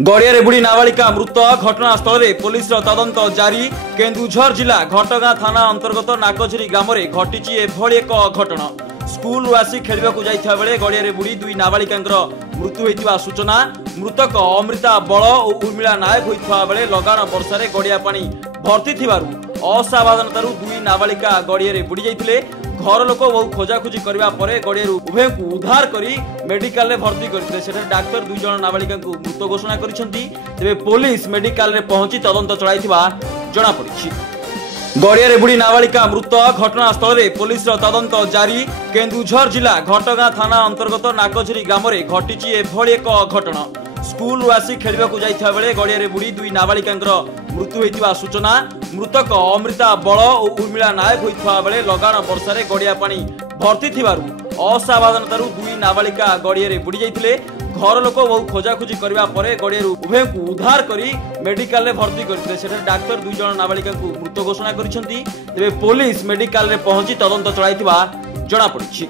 गड़िया बुड़ी नाबालिका मृत घटनास्थल में पुलिस तदंत जारी। केन्दुझर जिला घटगाँ थाना अंतर्गत नाकझरी ग्राम में घटी एभली एक घटना। स्कूल आसी खेलने जाइथा बेले गड़िया बुड़ी दुई नाबालिका मृत्यु होता सूचना। मृतक अमृता बल और उर्मिला नायक होता बेले लगान वर्षा गड़िया पानी भर्ती असावधानतार दुई नाबालिका गड़िया बुड़ी जाते। घर लोक बहु खोजाखोजी करने गड़िया उभय को उद्धार कर मेडिकल भर्ती करते। डाक्तर दुई जन नाबालिका मृत घोषणा करे। पुलिस मेडिकल पहुंची तदंत चलाई जनापड़ी। गड़िया बुड़ी नाबालिका मृत घटनास्थल में पुलिस तदंत जारी। केन्दुझर जिला घटगाँ थाना अंतर्गत नाकझरी ग्राम में घटी एभली एक घटना। स्कूल आसी खेलने जाइथा बेले गड़िया बुड़ी दुई नाबालिका मृत्यु होता सूचना। मृतक अमृता बल और उर्मिला नायक होता बेले लगान वर्षा गड़िया पानी भर्ती असावधानतार दुई नाबालिका गड़िया बुड़ी जाते। घर लोक बहु खोजाखोजी करने गड़िया उभय को उद्धार कर मेडिकल भर्ती करते। डाक्तर दुई जन नाबालिका मृत घोषणा करे। पुलिस मेडिकल पहुंची तदंत चलाई जनापड़ी।